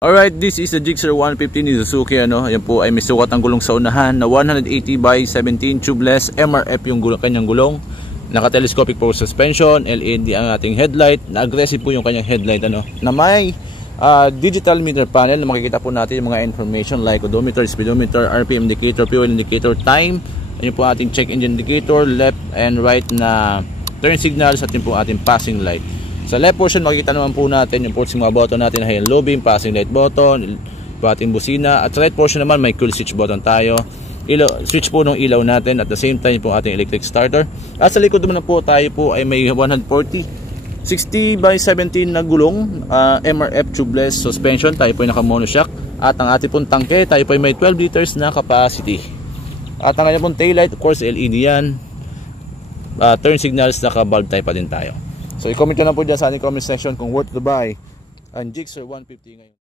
Alright, this is the Gixxer 150 ni Suzuki. Ayan po ay may sukat ang gulong sa unahan na 180 by 17 tubeless MRF yung kanyang gulong. Naka-telescopic power suspension, LED ang ating headlight. Na-aggressive po yung kanyang headlight na may digital meter panel na makikita po natin yung mga information like odometer, speedometer, RPM indicator, fuel indicator, time. Ayun po ating check engine indicator, left and right na turn signals at yun po ating passing light. Sa left portion makikita naman po natin yung mga button natin, high and low beam, passing light button, ating busina. At sa right portion naman may cool switch button tayo. Switch po ng ilaw natin at the same time po ating electric starter. At sa likod naman po tayo po ay may 140 60 by 17 na gulong, MRF tubeless suspension. Tayo po ay naka monoshock. At ang ating pong tangke, tayo po ay may 12 liters na capacity. At ang kanyang pong taillight, of course LED yan. Turn signals, naka bulb type pa din tayo. So i-comment nyo na po dyan sa ating comment section kung worth to buy ang Gixxer 150 ngayon.